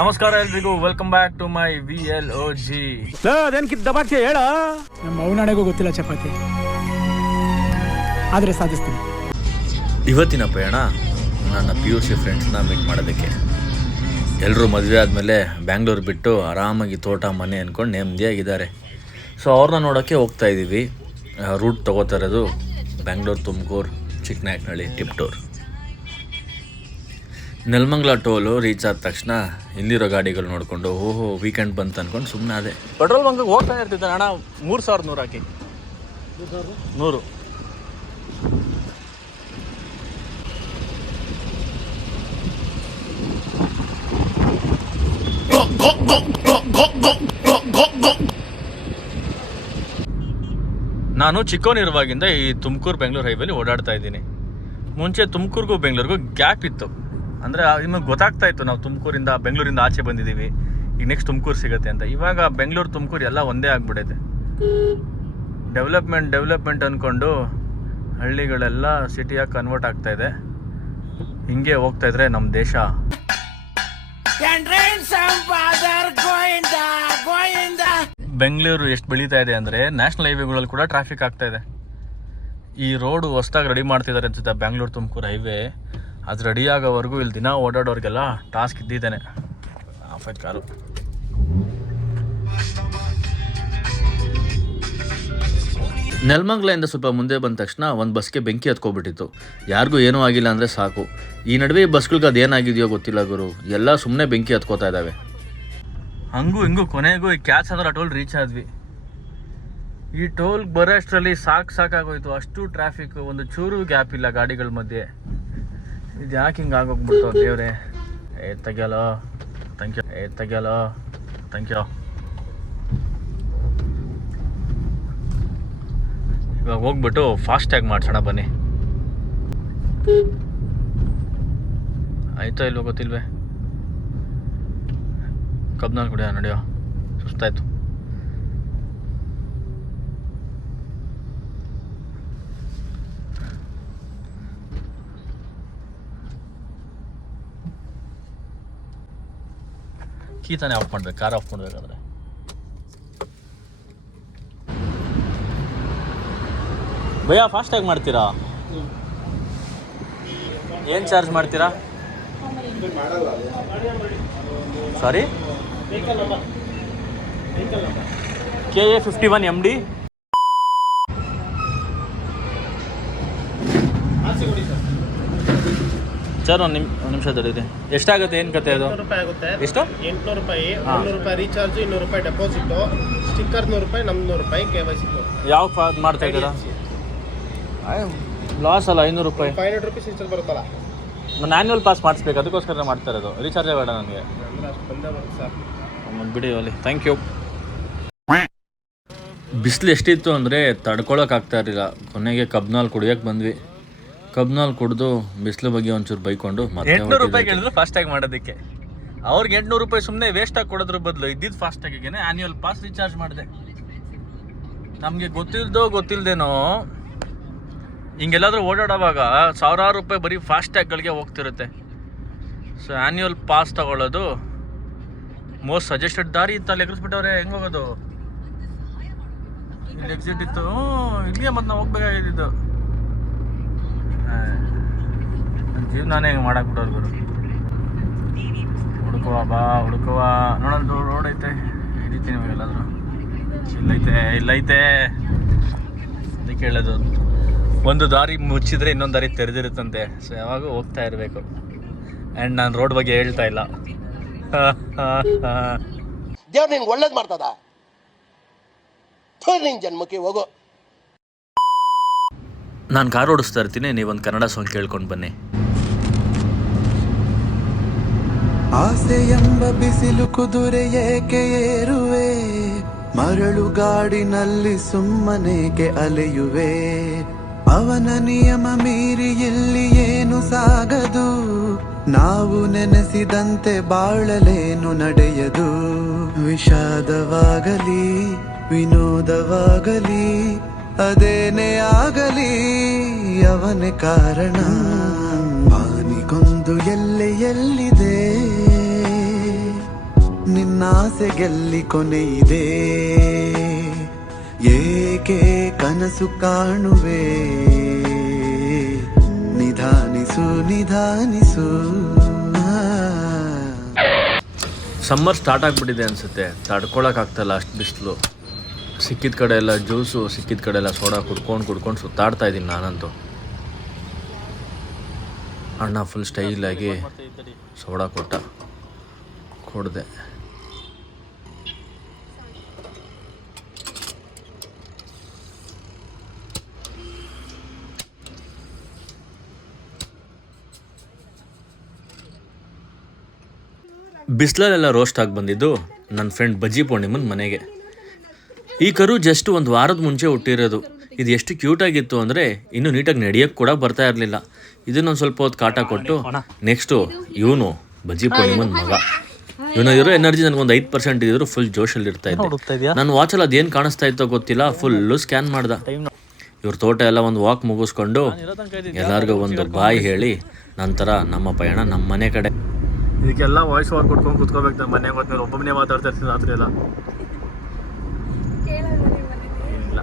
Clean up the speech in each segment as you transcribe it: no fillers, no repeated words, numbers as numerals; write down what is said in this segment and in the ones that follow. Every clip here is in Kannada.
ನಮಸ್ಕಾರ ಎಲ್ರಿಗೂ, welcome back to my VLOG. ಅದೇನ್ಕಿದ್ದ ಬಾಕಿ ಹೇಳ. ನಮ್ಮ ಅವನಾಣೆಗೂ ಗೊತ್ತಿಲ್ಲ ಚಪಾತಿ, ಆದರೆ ಸಾಧಿಸ್ತೀನಿ. ಇವತ್ತಿನ ಪಯಣ ನನ್ನ PUC ಫ್ರೆಂಡ್ಸ್ನ ಮೀಟ್ ಮಾಡೋದಕ್ಕೆ. ಎಲ್ಲರೂ ಮದುವೆ ಆದಮೇಲೆ ಬ್ಯಾಂಗ್ಳೂರು ಬಿಟ್ಟು ಆರಾಮಾಗಿ ತೋಟ ಮನೆ ಅಂದ್ಕೊಂಡು ನೆಮ್ಮದಿಯಾಗಿದ್ದಾರೆ. ಸೊ ಅವ್ರನ್ನ ನೋಡೋಕ್ಕೆ ಹೋಗ್ತಾ ಇದ್ದೀವಿ. ರೂಟ್ ತೊಗೋತಾ ಇರೋದು ಬ್ಯಾಂಗ್ಳೂರು, ತುಮಕೂರು, ಚಿಕ್ಕನಾಯಕನಹಳ್ಳಿ, ಟಿಪ್ಟೂರ್. ನೆಲಮಂಗಲ ಟೋಲು ರೀಚ್ ಆದ ತಕ್ಷಣ ಇಲ್ಲಿರೋ ಗಾಡಿಗಳು ನೋಡಿಕೊಂಡು ಓಹೋ ವೀಕೆಂಡ್ ಬಂತು ಅಂದ್ಕೊಂಡು ಸುಮ್ಮನೆ ಅದೇ. ಪೆಟ್ರೋಲ್ ಬಂಕಿಗೆ ಹೋಗ್ತಾನೆ ಇರ್ತಿದ್ದೆ ಅಣ್ಣ. 3100 ಹಾಕಿ 100. ನಾನು ಚಿಕ್ಕವನಿರುವಾಗಿಂದ ಈ ತುಮಕೂರು ಬೆಂಗಳೂರು ಹೈವೇಲಿ ಓಡಾಡ್ತಾ ಇದ್ದೀನಿ. ಮುಂಚೆ ತುಮಕೂರಿಗೂ ಬೆಂಗಳೂರಿಗೂ ಗ್ಯಾಪ್ ಇತ್ತು. ಅಂದರೆ ನಿಮಗೆ ಗೊತ್ತಾಗ್ತಾ ಇತ್ತು ನಾವು ತುಮಕೂರಿಂದ ಬೆಂಗಳೂರಿಂದ ಆಚೆ ಬಂದಿದ್ದೀವಿ, ಈಗ ನೆಕ್ಸ್ಟ್ ತುಮಕೂರು ಸಿಗುತ್ತೆ ಅಂತ. ಇವಾಗ ಬೆಂಗಳೂರು ತುಮಕೂರು ಎಲ್ಲ ಒಂದೇ ಆಗಿಬಿಡೈತೆ. ಡೆವಲಪ್ಮೆಂಟ್ ಅಂದ್ಕೊಂಡು ಹಳ್ಳಿಗಳೆಲ್ಲ ಸಿಟಿಯಾಗಿ ಕನ್ವರ್ಟ್ ಆಗ್ತಾಯಿದೆ. ಹಿಂಗೆ ಹೋಗ್ತಾಯಿದ್ರೆ ನಮ್ಮ ದೇಶ ಬೆಂಗಳೂರು ಎಷ್ಟು ಬೆಳೀತಾ ಇದೆ ಅಂದರೆ ನ್ಯಾಷನಲ್ ಹೈವೇಗಳಲ್ಲಿ ಕೂಡ ಟ್ರಾಫಿಕ್ ಆಗ್ತಾ ಇದೆ. ಈ ರೋಡು ಹೊಸ್ದಾಗಿ ರೆಡಿ ಮಾಡ್ತಿದ್ದಾರೆ ಅನ್ಸುತ್ತೆ, ಬೆಂಗಳೂರು ತುಮಕೂರು ಹೈವೇ. ಅದು ರೆಡಿ ಆಗೋವರೆಗೂ ಇಲ್ಲಿ ದಿನ ಓಡಾಡೋರಿಗೆಲ್ಲ ಟಾಸ್ಕ್ ಇದ್ದಿದ್ದೇನೆ. ಆಫ್ ಆಯ್ತು ಕಾರು. ನೆಲಮಂಗಲದಿಂದ ಸ್ವಲ್ಪ ಮುಂದೆ ಬಂದ ತಕ್ಷಣ ಒಂದು ಬಸ್ಗೆ ಬೆಂಕಿ ಹತ್ಕೊಬಿಟ್ಟಿತ್ತು. ಯಾರಿಗೂ ಏನೂ ಆಗಿಲ್ಲ ಅಂದರೆ ಸಾಕು. ಈ ನಡುವೆ ಬಸ್ಗಳಿಗೆ ಅದು ಏನಾಗಿದೆಯೋ ಗೊತ್ತಿಲ್ಲ ಗುರು, ಎಲ್ಲ ಸುಮ್ಮನೆ ಬೆಂಕಿ ಹತ್ಕೋತಾ ಇದ್ದಾವೆ. ಹಂಗೂ ಹಿಂಗೂ ಕೊನೆಗೂ ಈ ಕ್ಯಾತ್ಸಂದ್ರ ಟೋಲ್ ರೀಚ್ ಆದ್ವಿ. ಈ ಟೋಲ್ಗೆ ಬರೋ ಅಷ್ಟರಲ್ಲಿ ಸಾಕಾಗೋಯ್ತು. ಅಷ್ಟು ಟ್ರಾಫಿಕ್, ಒಂದು ಚೂರು ಗ್ಯಾಪ್ ಇಲ್ಲ ಗಾಡಿಗಳ ಮಧ್ಯೆ. ಇದು ಯಾಕೆ ಹಿಂಗೆ ಆಗೋಗ್ಬಿಡ್ತು ದೇವ್ರೆ. ತೆಗಿಯಲೋ ಥ್ಯಾಂಕ್ ಯು. ಇವಾಗ ಹೋಗ್ಬಿಟ್ಟು ಫಾಸ್ಟ್ಯಾಗ್ ಮಾಡ್ಸೋಣ ಬನ್ನಿ. ಆಯ್ತೋ ಇಲ್ವೋ ಗೊತ್ತಿಲ್ವೇ. ಕಬ್ನಲ್ಲಿ ಕುಡಿಯೋ ನಡೆಯೋ, ಸುಸ್ತಾಯ್ತು. ಕೀ ತಾನೇ ಆಫ್ ಮಾಡ್ಬೇಕು, ಕಾರ್ ಆಫ್ ಮಾಡ್ಬೇಕಾದ್ರೆ. ಭಯ್ಯ ಫಾಸ್ಟಾಗಿ ಮಾಡ್ತೀರಾ? ಏನು ಚಾರ್ಜ್ ಮಾಡ್ತೀರಾ? ಸಾರಿ, KA 51 MD. ಸರ್ ಒಂದು ನಿಮಿಷ ತಡೀರಿ. ಎಷ್ಟಾಗುತ್ತೆ, ಏನು ಕತೆ ಅದು? ಎಷ್ಟು? 800 ರೂಪಾಯಿ. 100 ರೂಪಾಯಿ ರೀಚಾರ್ಜ್, 200 ರೂಪಾಯಿ ಡೆಪಾಸಿಟ್, ಸ್ಟಿಕ್ಕರ್ 100 ರೂಪಾಯಿ, ನಮ್ದು 100 ರೂಪಾಯಿ, KYC. ಯಾವ ಮಾಡ್ತಾ ಇದ್ದೀರಾ? ಲಾಸ್ ಅಲ್ಲ, 500 ರೂಪಾಯಿ. 500 ರೂಪೀಸ್ ರೀಚಾರ್ಜ್ ಬರುತ್ತಲ್ಲ. ನಾನು ಆ್ಯನ್ಯುವಲ್ ಪಾಸ್ ಮಾಡಿಸ್ಬೇಕು, ಅದಕ್ಕೋಸ್ಕರ ಮಾಡ್ತಾ ಇರೋದು. ರೀಚಾರ್ಜೇ ಬೇಡ ನನಗೆ. ಬಿಡಿ ಅಲ್ಲಿ, ಥ್ಯಾಂಕ್ ಯು. ಬಿಸಿಲು ಎಷ್ಟಿತ್ತು ಅಂದರೆ ತಡ್ಕೊಳಕ್ಕಾಗ್ತಾ ಇರಲಿಲ್ಲ. ಕೊನೆಗೆ ಕಬ್ನಾಲ್ ಕುಡಿಯೋಕೆ ಬಂದ್ವಿ. ಕಬ್ನಾಲ್ ಕುಡಿದು ಬಿಸಿಲು ಬಗ್ಗೆ ಒಂಚೂರು ಬೈಕೊಂಡು ಮತ್ತೆ 800 ರೂಪಾಯಿ ಕೇಳಿದ್ರು ಫಾಸ್ಟ್ಯಾಗ್ ಮಾಡೋದಕ್ಕೆ. ಅವ್ರಿಗೆ 800 ರೂಪಾಯಿ ಸುಮ್ಮನೆ ವೇಸ್ಟಾಗಿ ಕೊಡೋದ್ರ ಬದಲು ಇದ್ದಿದ್ದು ಫಾಸ್ಟ್ಯಾಗಿಗೆ ಆ್ಯನ್ಯುವಲ್ ಪಾಸ್ ರೀಚಾರ್ಜ್ ಮಾಡಿದೆ. ನಮಗೆ ಗೊತ್ತಿಲ್ದೇನೋ ಹಿಂಗೆಲ್ಲಾದ್ರೂ ಓಡಾಡೋವಾಗ ಸಾವಿರಾರು ರೂಪಾಯಿ ಬರೀ ಫಾಸ್ಟ್ಯಾಗ್ಗಳಿಗೆ ಹೋಗ್ತಿರುತ್ತೆ. ಸೊ ಆ್ಯನ್ಯುವಲ್ ಪಾಸ್ ತಗೊಳ್ಳೋದು ಮೋಸ್ಟ್ ಸಜೆಸ್ಟೆಡ್ ದಾರಿ ಇತ್ತು. ಅಲ್ಲಿ ಎಗರಿಸ್ಬಿಟ್ಟವ್ರೆ. ಹೆಂಗೆ ಹೋಗೋದು? ಇಲ್ಲಿ ಎಕ್ಸಿಟ್ ಇತ್ತು. ಇಲ್ಲಿಗೆ ಮತ್ತೆ ನಾವು ಹೋಗ್ಬೇಕಾಗಿದ್ದು. ನನ್ನ ಜೀವನಾನೇ ಹೆಂಗೆ ಮಾಡಾಕ್ಬಿಟ್ಟವ್ರು ಗುರು. ಹುಡುಕುವ ನೋಡೋದು ರೋಡ್ ಐತೆ, ಹಿಡಿತೀನಿ ಇವಾಗೆಲ್ಲಾದ್ರೂ. ಇಲ್ಲೈತೆ ಅದಕ್ಕೆ ಹೇಳೋದು, ಒಂದು ದಾರಿ ಮುಚ್ಚಿದ್ರೆ ಇನ್ನೊಂದು ದಾರಿ ತೆರೆದಿರುತ್ತಂತೆ. ಸೊ ಯಾವಾಗೂ ಹೋಗ್ತಾ ಇರಬೇಕು. ಆ್ಯಂಡ್ ನಾನು ರೋಡ್ ಬಗ್ಗೆ ಹೇಳ್ತಾ ಇಲ್ಲ. ದೇವ್ರು ನಿನ್ಗೆ ಒಳ್ಳೇದು ಮಾಡ್ತದ, ನಿನ್ ಜನ್ಮಕ್ಕೆ ಹೋಗೋ. ನಾನು ಕಾರ್ ಓಡಿಸ್ತಾ ಇರ್ತೀನಿ, ನೀವೊಂದು ಕನ್ನಡ ಸಾಂಗ್ ಕೇಳ್ಕೊಂಡು ಬನ್ನಿ. ಆಸೆ ಎಂಬ ಬಿಸಿಲು ಕುದುರೆ ಏಕೆ ಏರುವೆ, ಮರಳು ಗಾಡಿನಲ್ಲಿ ಸುಮ್ಮನೇಕೆ ಅಲೆಯುವೆ. ಅವನ ನಿಯಮ ಮೀರಿ ಇಲ್ಲಿ ಏನು ಸಾಗದು, ನಾವು ನೆನೆಸಿದಂತೆ ಬಾಳಲೇನು ನಡೆಯದು. ವಿಷಾದವಾಗಲಿ ವಿನೋದವಾಗಲಿ ಅದೇನೇ ಆಗಲಿ ಅವನೇ ಕಾರಣ. ಪಾನಿಗೊಂದು ಎಲ್ಲೆಯಲ್ಲಿದೆ ಆಸೆಗೆಲ್ಲಿ ಕೊನೆ ಇದೆ ಏಕೆ ಕನಸು ಕಾಣುವೆ ನಿಧಾನಿಸು ನಿಧಾನಿಸು ಸಮ್ಮರ್ ಸ್ಟಾರ್ಟ್ ಆಗಿಬಿಟ್ಟಿದೆ ಅನಿಸುತ್ತೆ, ತಡ್ಕೊಳಕ್ಕಾಗ್ತಾಯಿಲ್ಲ ಅಷ್ಟು ಬಿಸಿಲು. ಸಿಕ್ಕಿದ ಕಡೆ ಎಲ್ಲ ಜ್ಯೂಸು, ಸಿಕ್ಕಿದ ಕಡೆ ಎಲ್ಲ ಸೋಡಾ ಕುಡ್ಕೊಂಡು ಸುತ್ತಾಡ್ತಾ ಇದ್ದೀನಿ ನಾನಂತೂ. ಅಣ್ಣ ಫುಲ್ ಸ್ಟೈಲಾಗಿ ಸೋಡಾ ಕೊಡ್ದೆ. ಬಿಸಿಲಲ್ಲೆಲ್ಲ ರೋಸ್ಟ್ ಆಗಿ ಬಂದಿದ್ದು ನನ್ನ ಫ್ರೆಂಡ್ ಬಜ್ಜಿ ಪೂರ್ಣಿಮನ್ ಮನೆಗೆ. ಈ ಕರು ಜಸ್ಟ್ ಒಂದು ವಾರದ ಮುಂಚೆ ಹುಟ್ಟಿರೋದು. ಇದು ಎಷ್ಟು ಕ್ಯೂಟಾಗಿತ್ತು ಅಂದರೆ ಇನ್ನೂ ನೀಟಾಗಿ ನಡೆಯೋಕ್ಕೆ ಕೂಡ ಬರ್ತಾ ಇರಲಿಲ್ಲ. ಇದನ್ನೊಂದು ಸ್ವಲ್ಪ ಹೊತ್ತು ಕಾಟ ಕೊಟ್ಟು ನೆಕ್ಸ್ಟು ಇವನು ಬಜ್ಜಿ ಪೂರ್ಣಿಮನ್ ಮಗ. ಇವನಿರೋ ಎನರ್ಜಿ ನನಗೊಂದು 5% ಇದ್ರು ಫುಲ್ ಜೋಶಲ್ಲಿ ಇರ್ತಾ ಇದ್ದೆ. ನನ್ನ ವಾಚಲ್ಲಿ ಅದೇನು ಕಾಣಿಸ್ತಾ ಇತ್ತೋ ಗೊತ್ತಿಲ್ಲ, ಫುಲ್ಲು ಸ್ಕ್ಯಾನ್ ಮಾಡ್ದೆ. ಇವ್ರ ತೋಟ ಎಲ್ಲ ಒಂದು ವಾಕ್ ಮುಗಿಸ್ಕೊಂಡು ಎಲ್ಲರಿಗೂ ಒಂದು ಬಾಯ್ ಹೇಳಿ ನಂತರ ನಮ್ಮ ಪಯಣ ನಮ್ಮ ಮನೆ ಕಡೆ. ಇದಕ್ಕೆಲ್ಲ ವಾಯ್ಸ್ ಓವರ್ ಕೊಟ್ಕೊಂಡು ಕುತ್ಕೋಬೇಕು. ನಮ್ಮ ಮನೆಗೆ ಹೋದ್ಮೇಲೆ ಒಬ್ಬೊಬ್ಬನೇ ಮಾತಾಡ್ತಾ ಇರ್ತೀನಿ ರಾತ್ರಿ ಎಲ್ಲ. ಇಲ್ಲ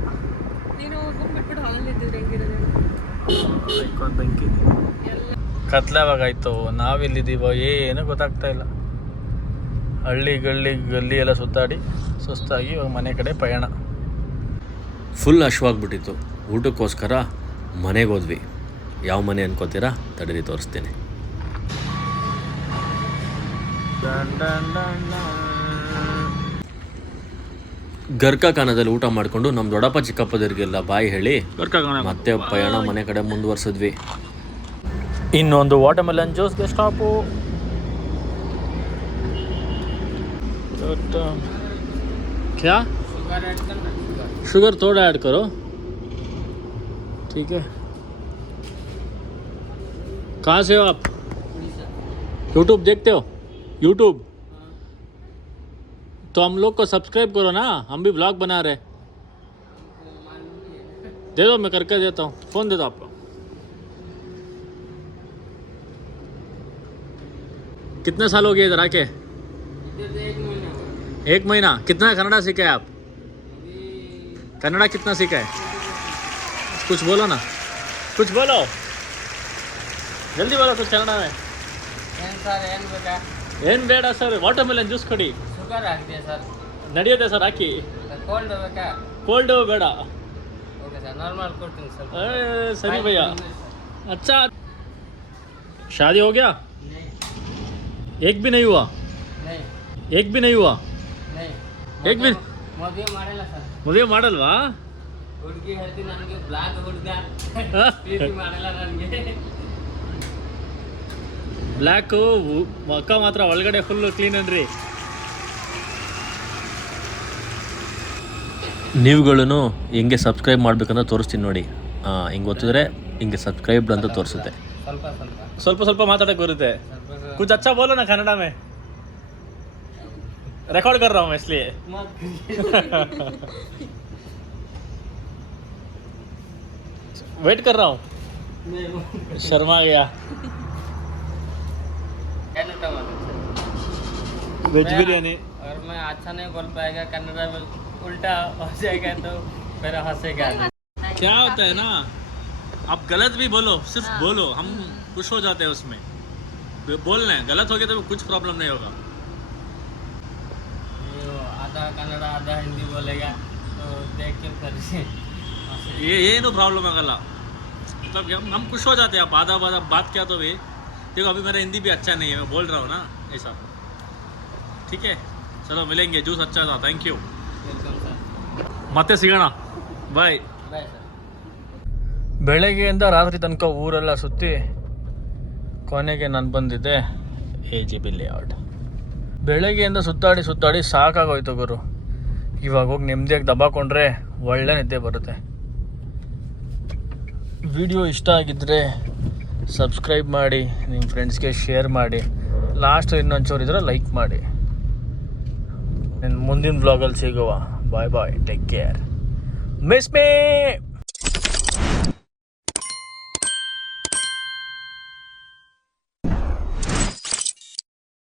ಬೆಂಕಿ ಕತ್ಲವಾಗಾಯ್ತು. ನಾವೆಲ್ಲಿದ್ದೀವೋ ಏನು ಗೊತ್ತಾಗ್ತಾ ಇಲ್ಲ. ಗಲ್ಲಿ ಎಲ್ಲ ಸುತ್ತಾಡಿ ಸುಸ್ತಾಗಿ ಇವಾಗ ಮನೆ ಕಡೆ ಪಯಣ. ಫುಲ್ ಹಶ್ವಾಗ್ಬಿಟ್ಟಿತ್ತು. ಊಟಕ್ಕೋಸ್ಕರ ಮನೆಗೆ ಹೋದ್ವಿ. ಯಾವ ಮನೆ ಅನ್ಕೋತೀರಾ? ತಡೀರಿ ತೋರಿಸ್ತೀನಿ. ಗರ್ಕಾ ಖಾನದಲ್ಲಿ ಊಟ ಮಾಡಿಕೊಂಡು ನಮ್ಮ ದೊಡ್ಡಪ್ಪ ಚಿಕ್ಕಪ್ಪದವ್ರಿಗೆಲ್ಲ ಬಾಯಿ ಹೇಳಿ ಮತ್ತೆ ಪಯಣ ಮನೆ ಕಡೆ ಮುಂದುವರ್ಸಿದ್ವಿ. ಇನ್ನೊಂದು ವಾಟರ್ಮೆಲನ್ ಜ್ಯೂಸ್ಗೆ ಸ್ಟಾಪು. क्या शुगर थोड़ा ऐड करो, ठीक है. कहाँ से हो आप? यूट्यूब देखते हो? यूट्यूब तो हम लोग को सब्सक्राइब करो ना, हम भी ब्लॉग बना रहे. दे दो, मैं करके देता हूँ. फ़ोन दे दो आप. कितने साल हो गए इधर आके? 1 महीना. कितना कन्नड़ा सीखा है आप? कन्नड़ा कितना सीखा है? कुछ बोलो ना, कुछ बोलो, जल्दी बोलो कुछ कन्नड़ा में. ಏನು ಬೇಡ ಸರ್, ವಾಟರ್ಮೆಲನ್ ಜ್ಯೂಸ್ ಕೊಡಿ. ಶುಗರ್ ಹಾಕ್ತೀಯ ಸರ್? ನಡೆಯುತ್ತೆ ಸರ್, ಹಾಕಿ. ಕೋಲ್ಡ್ ಬೇಕಾ? ಕೋಲ್ಡ್ ಬೇಡ. ಓಕೆ ಸರ್, ನಾರ್ಮಲ್ ಕೊಡ್ತೀನಿ ಸರ್. ಸರಿ ಭಯ್ಯ. अच्छा शादी हो गया? एक भी नहीं हुआ? नहीं. एक भी नहीं हुआ? नहीं. एक भी ಮದುವೆ ಮಾಡಿಲ್ಲ ಸರ್. ಮದುವೆ ಮಾಡಲ್ವಾ? ಹುಡುಗಿ ಹೇಳ್ತೀನಿ ನನಗೆ ಬ್ಲಾಕ್ ಹುಡುಗ ಪ್ರೀತಿ ಮಾಡಲ್ಲ ನನಗೆ. ಬ್ಲ್ಯಾಕು ಮಕ್ಕ ಮಾತ್ರ ಒಳಗಡೆ ಫುಲ್ಲು ಕ್ಲೀನ್ ಅನ್ರಿ. ನೀವುಗಳನ್ನು ಹಿಂಗೆ ಸಬ್ಸ್ಕ್ರೈಬ್ ಮಾಡ್ಬೇಕಂತ ತೋರಿಸ್ತೀನಿ ನೋಡಿ. ಹಿಂಗೆ ಒತ್ತಿದ್ರೆ ಹಿಂಗೆ ಸಬ್ಸ್ಕ್ರೈಬ್ಡ್ ಅಂತ ತೋರಿಸುತ್ತೆ. ಸ್ವಲ್ಪ ಸ್ವಲ್ಪ ಮಾತಾಡಕ್ಕೆ ಬರುತ್ತೆ. कुछ अच्छा बोलो ना कन्नड़ा में. रिकॉर्ड कर रहा हूँ मैं इसलिए. वेट कर रहा हूँ. शर्मा गया. वेज बिरयानी. और मैं अच्छा नहीं बोल पाएगा कन्नड़ा में, उल्टा हो जाएगा तो फिर हंसेगा. क्या होता है ना, आप गलत भी बोलो, सिर्फ बोलो, हम खुश हो जाते हैं उसमें. बोलना है, गलत हो गया तो कुछ प्रॉब्लम नहीं होगा. आधा कन्नड़ा आधा हिंदी बोलेगा तो देख के फिर ये नो प्रॉब्लम ಆಗಲ್ಲ. मतलब हम खुश हो जाते हैं. आप आधा बात क्या तो भी देखो, अभी मेरा हिंदी भी अच्छा नहीं है, मैं बोल रहा हूँ ना ऐसा. ठीक है, चलो मिलेंगे. जूस अच्छा था, थैंक यू. ಮತ್ತೆ ಸಿಗೋಣ, ಬಾಯ್. Bye sir. ಬೆಳಗ್ಗೆಯಿಂದ ರಾತ್ರಿ ತನಕ ಊರೆಲ್ಲ ಸುತ್ತಿ ಕೊನೆಗೆ ನಾನು ಬಂದಿದ್ದೆ AGB ಲೇಔಟ್. ಬೆಳಗ್ಗೆಯಿಂದ ಸುತ್ತಾಡಿ ಸಾಕಾಗೋಯ್ತು ಗುರು. ಇವಾಗ ಹೋಗಿ ನೆಮ್ಮದಿಯಾಗಿ ದಬ್ಬಾಕೊಂಡ್ರೆ ಒಳ್ಳೆ ನಿದ್ದೆ ಬರುತ್ತೆ. ವಿಡಿಯೋ ಇಷ್ಟ ಆಗಿದ್ದರೆ ಸಬ್ಸ್ಕ್ರೈಬ್ ಮಾಡಿ, ನಿಮ್ಮ ಫ್ರೆಂಡ್ಸ್ಗೆ ಶೇರ್ ಮಾಡಿ, ಲಾಸ್ಟ್ ಇನ್ನೊಂಚೂರು ಇದ್ರೆ ಲೈಕ್ ಮಾಡಿ. ಮುಂದಿನ ವ್ಲಾಗಲ್ಲಿ ಸಿಗುವ. ಬಾಯ್ ಬಾಯ್, ಟೇಕ್ ಕೇರ್, ಮಿಸ್ ಮೀ.